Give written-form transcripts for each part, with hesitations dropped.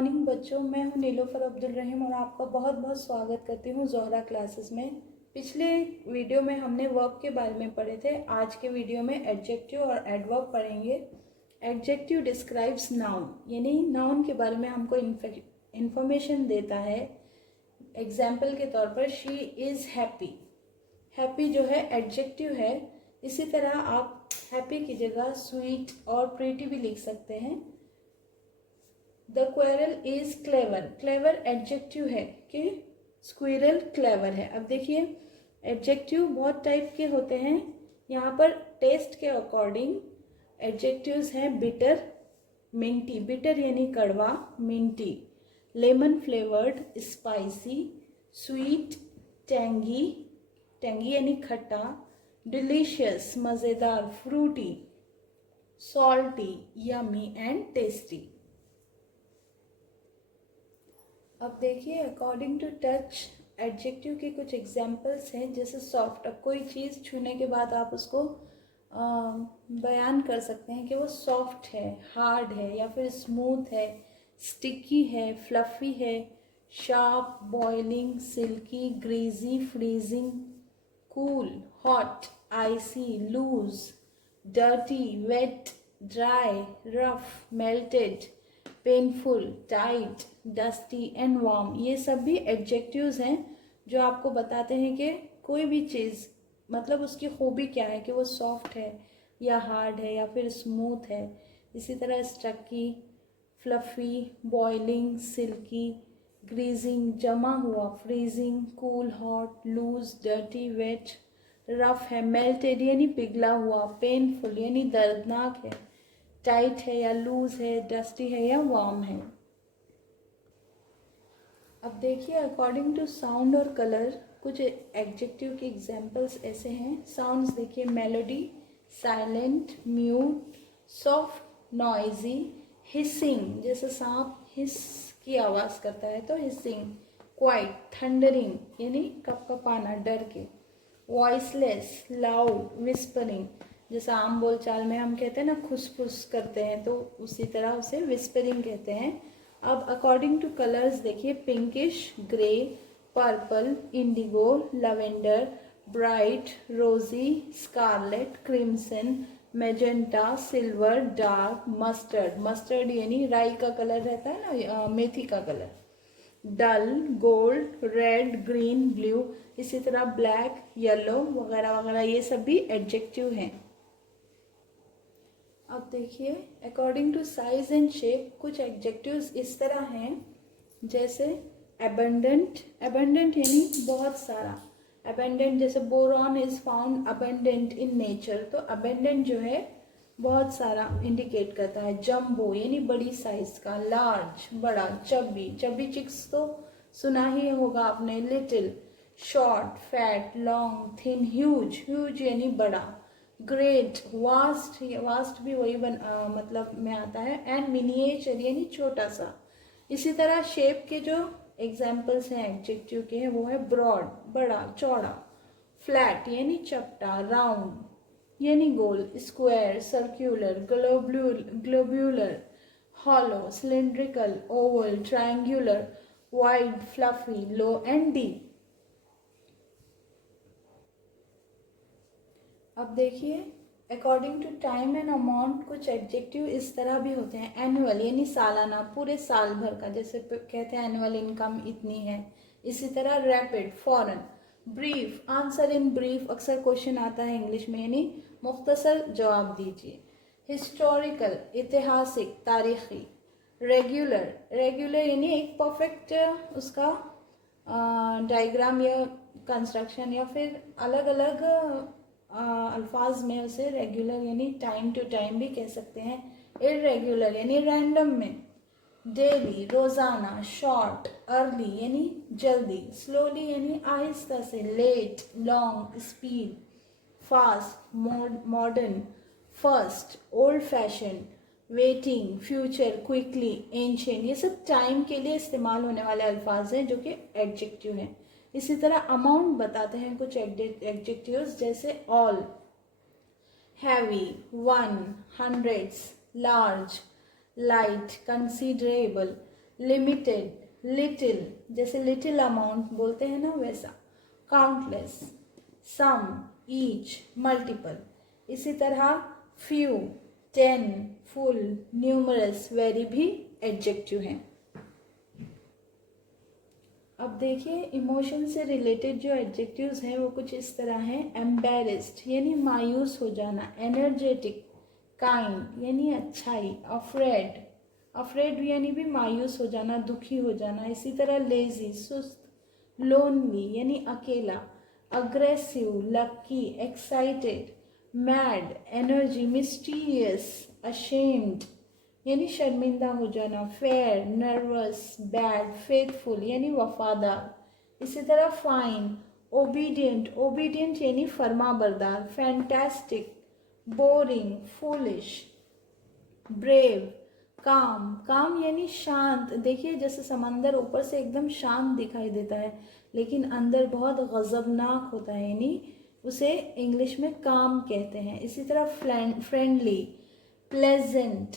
Morning बच्चों, मैं हूं नीलोफर अब्दुल रहीम और आपका बहुत बहुत स्वागत करती हूं ज़ोहरा क्लासेस में। पिछले वीडियो में हमने वर्ब के बारे में पढ़े थे। आज के वीडियो में एडजेक्टिव और एडवर्ब पढ़ेंगे। एडजेक्टिव डिस्क्राइब्स नाउन, यानी नाउन के बारे में हमको इंफॉर्मेशन देता है। एग्जाम्पल के तौर पर शी इज़ हैप्पी। हैप्पी जो है एडजेक्टिव है। इसी तरह आप हैप्पी की जगह स्वीट और प्रीटी भी लिख सकते हैं। The quarrel is clever. Clever adjective है कि स्क्विरल क्लेवर है। अब देखिए, एडजेक्टिव बहुत टाइप के होते हैं। यहाँ पर टेस्ट के अकॉर्डिंग एडजेक्टिव्स हैं बिटर, मिंटी, बिटर यानी कड़वा, minty, lemon flavoured, spicy, sweet, tangy, tangy यानी खट्टा, डिलीशियस मज़ेदार, fruity, salty, yummy and tasty. अब देखिए, अकॉर्डिंग टू टच एडजेक्टिव के कुछ एग्जाम्पल्स हैं। जैसे सॉफ्ट, अब कोई चीज़ छूने के बाद आप उसको बयान कर सकते हैं कि वो सॉफ्ट है, हार्ड है या फिर स्मूथ है, स्टिकी है, फ्लफी है, sharp, boiling, silky, greasy, freezing, cool, hot, icy, loose, dirty, wet, dry, rough, melted, painful, tight, dusty and warm. ये सब भी एडजेक्टिव्स हैं जो आपको बताते हैं कि कोई भी चीज़, मतलब उसकी खूबी क्या है, कि वो सॉफ्ट है या हार्ड है या फिर स्मूथ है। इसी तरह sticky, fluffy, boiling, silky, greasing, जमा हुआ, freezing, cool, hot, loose, dirty, wet, rough है, मेल्टेड यानी पिघला हुआ, पेनफुल यानी दर्दनाक है, टाइट है या लूज है, डस्टी है या वार्म है। अब देखिए, अकॉर्डिंग टू साउंड और कलर कुछ एडजेक्टिव के एग्जाम्पल्स ऐसे हैं। साउंड्स देखिए, melody, silent, mute, soft, noisy, hissing, जैसे सांप हिस की आवाज़ करता है तो हिसिंग, क्वाइट, थंडरिंग यानी कपकपाना, डर के, वॉइसलेस, लाउड, विस्परिंग, जैसा आम बोलचाल में हम कहते हैं ना खुसफुस करते हैं, तो उसी तरह उसे विस्परिंग कहते हैं। अब अकॉर्डिंग टू कलर्स देखिए, pinkish, grey, purple, indigo, lavender, bright, rosy, scarlet, crimson, magenta, silver, dark, mustard, mustard यानी राई का कलर रहता है ना, मेथी का colour, dull, gold, red, green, blue, इसी तरह ब्लैक, येलो वगैरह वगैरह, ये सब भी एडजेक्टिव हैं। अब देखिए, according to size and shape कुछ एडजेक्टिव्स इस तरह हैं। जैसे अबंडेंट, अबंडेंट यानी बहुत सारा, अबंडेंट, जैसे boron is found abundant in nature, तो अबंडेंट जो है बहुत सारा इंडिकेट करता है। जम्बो यानी बड़ी साइज का, लार्ज बड़ा, चब्बी, चब्बी चिक्स तो सुना ही होगा आपने, little, short, fat, long, thin, huge, huge यानी बड़ा, ग्रेट, वास्ट, वास्ट भी वही मतलब में आता है, एंड मिनिएचर यानी छोटा सा। इसी तरह शेप के जो एग्जाम्पल्स हैं एडजेक्टिव के हैं वो है ब्रॉड, बड़ा, चौड़ा, फ्लैट यानी चपटा, राउंड यानी गोल, square, circular, globular, hollow, cylindrical, oval, triangular, wide, fluffy, low and deep. अब देखिए, according to time and amount कुछ एडजेक्टिव इस तरह भी होते हैं। एनुअल यानी सालाना, पूरे साल भर का, जैसे कहते हैं एनुअल इनकम इतनी है। इसी तरह rapid, foreign, brief, answer in brief, अक्सर क्वेश्चन आता है इंग्लिश में, यानी मुख्तसर जवाब दीजिए। हिस्टोरिकल, ऐतिहासिक, तारीखी। रेगुलर, रेगुलर यानी एक परफेक्ट उसका डायग्राम या कंस्ट्रक्शन, या फिर अलग अलग अल्फाज में उसे रेगुलर यानी टाइम टू टाइम भी कह सकते हैं। इरेगुलर यानी रैंडम में। डेली, रोजाना, शॉर्ट, अर्ली यानी जल्दी, स्लोली यानी आहिस्ता से, late, long, speed, fast, modern, first, old fashion, waiting, future, quickly, ancient, ये सब टाइम के लिए इस्तेमाल होने वाले अल्फाज हैं जो कि एडजेक्टिव हैं। इसी तरह अमाउंट बताते हैं कुछ एडजेक्टिव्स, जैसे all, heavy, one, hundreds, large, light, considerable, limited, little, जैसे लिटिल अमाउंट बोलते हैं ना वैसा, काउंटलेस, सम, ईच, मल्टीपल। इसी तरह फ्यू, 10, फुल, न्यूमरस, वेरी भी एडजेक्टिव हैं। अब देखिए इमोशन से रिलेटेड जो एडजेक्टिव्स हैं वो कुछ इस तरह हैं। एम्बेरेस्ड यानी मायूस हो जाना, एनर्जेटिक, काइंड यानी अच्छाई, अफ्रेड, अफ्रेड यानी भी मायूस हो जाना, दुखी हो जाना। इसी तरह लेजी, सुस्त, लोनली यानी अकेला, aggressive, lucky, excited, mad, energy, mysterious, ashamed यानी शर्मिंदा हो जाना, फेयर, नर्वस, बैड, फेथफुल यानी वफादार। इसी तरह फाइन, ओबीडियंट, ओबीडियंट यानी फर्मा बरदार, फैंटास्टिक, बोरिंग, फूलिश, ब्रेव, काम, काम यानी शांत। देखिए जैसे समंदर ऊपर से एकदम शांत दिखाई देता है लेकिन अंदर बहुत गजबनाक होता है, यानी उसे इंग्लिश में काम कहते हैं। इसी तरह फ्रेंडली, प्लेजेंट,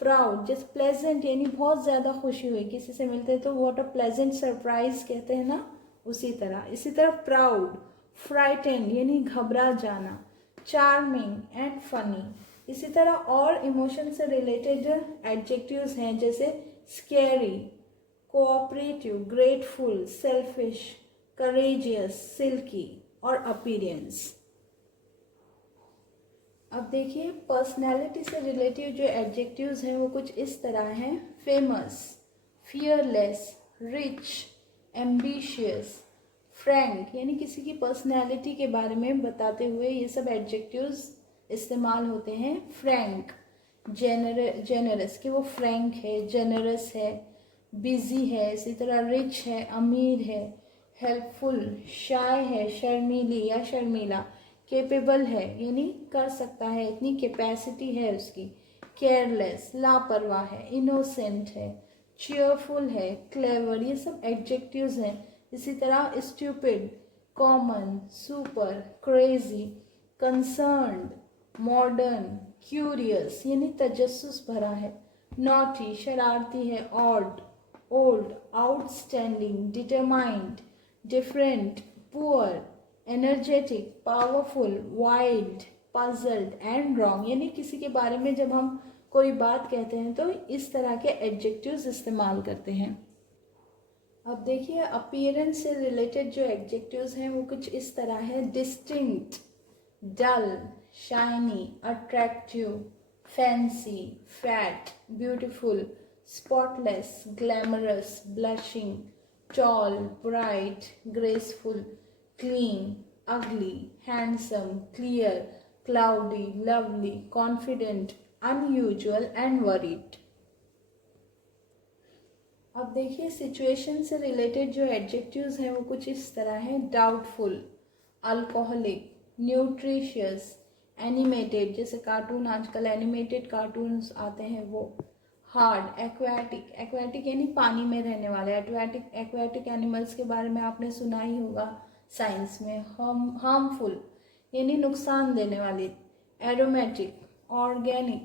प्राउड, जैसे प्लेजेंट यानी बहुत ज़्यादा खुशी हुई किसी से मिलते हैं तो व्हाट अ प्लेजेंट सरप्राइज कहते हैं ना, उसी तरह। इसी तरह प्राउड, फ्राइटेंड यानी घबरा जाना, चार्मिंग एंड फनी। इसी तरह और इमोशन से रिलेटेड एडजेक्टिव्स हैं जैसे scary, cooperative, grateful, selfish, courageous, silky और अपीयरेंस। अब देखिए पर्सनैलिटी से रिलेटेड जो एडजेक्टिव्स हैं वो कुछ इस तरह हैं। Famous, fearless, rich, ambitious, Frank यानी किसी की पर्सनैलिटी के बारे में बताते हुए ये सब एडजेक्टिव्स इस्तेमाल होते हैं। फ्रैंक, जेनरस कि वो फ्रैंक है, जेनरस है, बिजी है। इसी तरह रिच है, अमीर है, हेल्पफुल, शाय है, शर्मीली या शर्मीला, केपेबल है यानी कर सकता है, इतनी कैपेसिटी है उसकी, केयरलेस लापरवाह है, इनोसेंट है, चीयरफुल है, क्लेवर, ये सब एडजेक्टिव्स हैं। इसी तरह stupid, common, super, crazy, concerned, modern, curious यानी तजस्सुस भरा है, नॉटी शरारती है, odd, old, outstanding, determined, different, poor, energetic, powerful, wild, puzzled and wrong यानी किसी के बारे में जब हम कोई बात कहते हैं तो इस तरह के एडजेक्टिव्स इस्तेमाल करते हैं। अब देखिए अपीयरेंस से रिलेटेड जो एडजेक्टिव्स हैं वो कुछ इस तरह है। Distinct, dull, shiny, attractive, fancy, fat, beautiful, spotless, glamorous, blushing, tall, bright, graceful, clean, ugly, handsome, clear, cloudy, lovely, confident, unusual and worried। अब देखिए सिचुएशन से रिलेटेड जो एडजेक्टिव्स हैं वो कुछ इस तरह हैं। डाउटफुल, अल्कोहलिक, न्यूट्रिशियस, एनिमेटेड जैसे कार्टून आजकल एनिमेटेड कार्टून्स आते हैं वो, हार्ड, एक्वेटिक, एक्वेटिक यानी पानी में रहने वाले, एक्वेटिक एनिमल्स के बारे में आपने सुना ही होगा साइंस में। हार्मफुल यानी नुकसान देने वाली, aromatic, organic,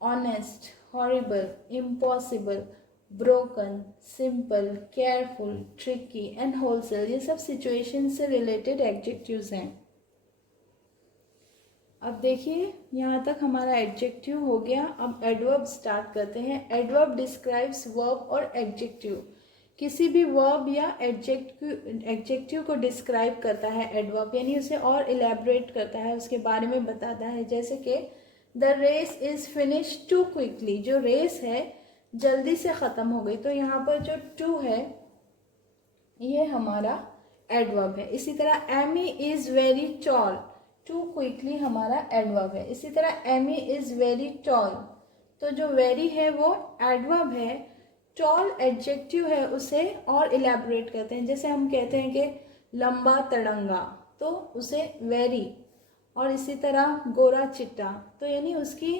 honest, horrible, impossible, broken, simple, careful, tricky and wholesale, ये सब सिचुएशन से रिलेटेड एडजेक्टिव्स हैं। अब देखिए यहाँ तक हमारा एडजेक्टिव हो गया। अब एडवर्ब स्टार्ट करते हैं। एडवर्ब डिस्क्राइब्स वर्ब और एडजेक्टिव, किसी भी वर्ब या एडजेक्टिव को डिस्क्राइब करता है एडवर्ब, यानी उसे और इलेबरेट करता है, उसके बारे में बताता है। जैसे कि the race is finish too quickly, जो रेस है जल्दी से ख़त्म हो गई, तो यहाँ पर जो टू है ये हमारा एडवर्ब है। इसी तरह Amy is very tall, too quickly हमारा एडवर्ब है। इसी तरह एमी इज़ वेरी टॉल, तो जो वेरी है वो एडवर्ब है, टॉल एडजेक्टिव है, उसे और इलेबोरेट करते हैं। जैसे हम कहते हैं कि लंबा तड़ंगा, तो उसे वेरी, और इसी तरह गोरा चिट्टा, तो यानी उसकी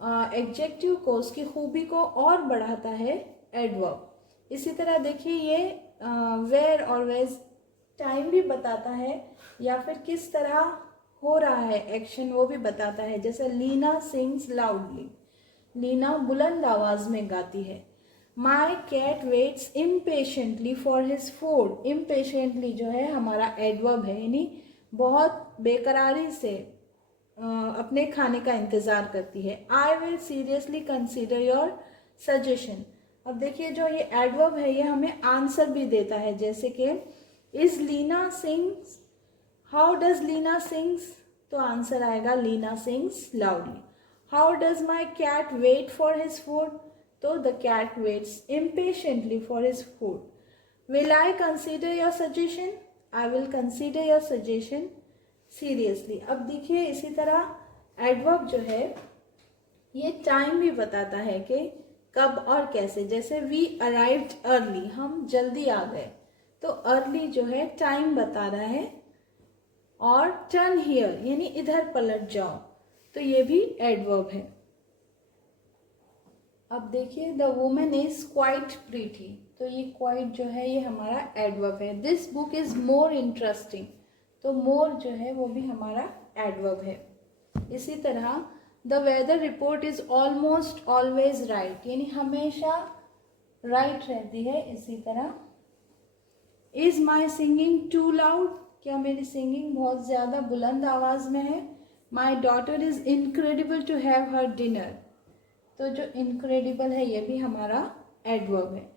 एडजेक्टिव को, उसकी खूबी को और बढ़ाता है एडवर्ब। इसी तरह देखिए ये वेयर और वेज टाइम भी बताता है या फिर किस तरह हो रहा है एक्शन वो भी बताता है। जैसे लीना सिंग्स लाउडली, लीना बुलंद आवाज में गाती है। My cat waits impatiently for his food. Impatiently जो है हमारा एडवर्ब है, यानी बहुत बेकरारी से अपने खाने का इंतज़ार करती है। I will seriously consider your suggestion. अब देखिए जो ये एडवर्ब है ये हमें आंसर भी देता है, जैसे कि is Leena sings, how does Leena sings, तो आंसर आएगा Leena sings loudly. How does my cat wait for his food, तो the cat waits impatiently for his food. Will I consider your suggestion, I will consider your suggestion seriously. अब देखिए इसी तरह adverb जो है ये टाइम भी बताता है कि कब और कैसे। जैसे वी अराइव्ड अर्ली, हम जल्दी आ गए, तो अर्ली जो है टाइम बता रहा है। और टर्न हियर यानी इधर पलट जाओ, तो ये भी एडवर्ब है। अब देखिए the women is quite pretty, तो ये क्वाइट जो है ये हमारा एडवर्ब है। This book is more interesting, तो मोर जो है वो भी हमारा एडवर्ब है। इसी तरह the weather report is almost always right, यानी हमेशा राइट रहती है। इसी तरह is my singing too loud, क्या मेरी सिंगिंग बहुत ज़्यादा बुलंद आवाज़ में है। My daughter is incredible to have her dinner, तो जो इनक्रेडिबल है ये भी हमारा एडवर्ब है।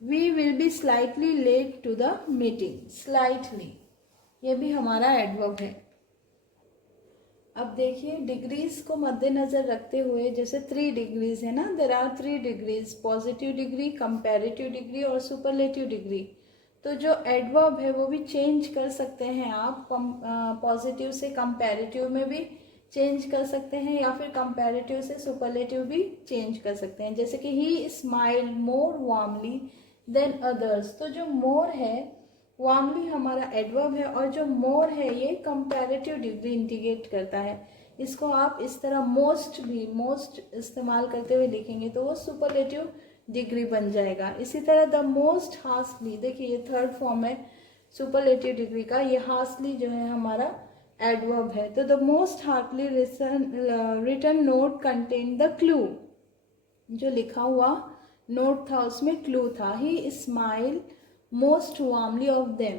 We will be slightly late to the meeting, slightly ये भी हमारा एडवर्ब है। अब देखिए डिग्रीज को मद्देनजर रखते हुए, जैसे 3 डिग्रीज है ना, there are 3 degrees, positive degree, comparative degree और सुपरलेटिव डिग्री। तो जो एडवर्ब है वो भी चेंज कर सकते हैं आप, पॉजिटिव से कंपैरेटिव में भी चेंज कर सकते हैं, या फिर कंपैरेटिव से सुपरलेटिव भी चेंज कर सकते हैं। जैसे कि ही स्माइल्ड मोर वार्मली देन अदर्स, तो जो मोर है वार्मली हमारा एडवर्ब है, और जो मोर है ये कंपैरेटिव डिग्री इंडिकेट करता है। इसको आप इस तरह मोस्ट भी, मोस्ट इस्तेमाल करते हुए लिखेंगे तो वो सुपरलेटिव डिग्री बन जाएगा। इसी तरह द मोस्ट हार्सली, देखिए ये थर्ड फॉर्म है सुपरलेटिव डिग्री का, ये हार्सली जो है हमारा एडवर्ब है। तो the most heartily written note contain the clue, जो लिखा हुआ नोट था उसमें क्लू था। He smile most warmly of them.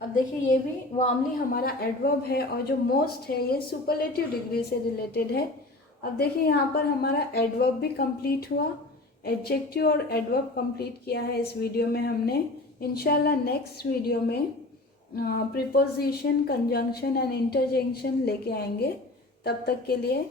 अब देखिए ये भी वार्मली हमारा एडवर्ब है, और जो मोस्ट है ये सुपरलेटिव डिग्री से रिलेटेड है। अब देखिए यहाँ पर हमारा एडवर्ब भी कंप्लीट हुआ, एडजेक्टिव और एडवर्ब कंप्लीट किया है इस वीडियो में हमने। इंशाल्लाह नेक्स्ट वीडियो में प्रीपोजिशन, कंजंक्शन एंड इंटरजेक्शन लेके आएंगे। तब तक के लिए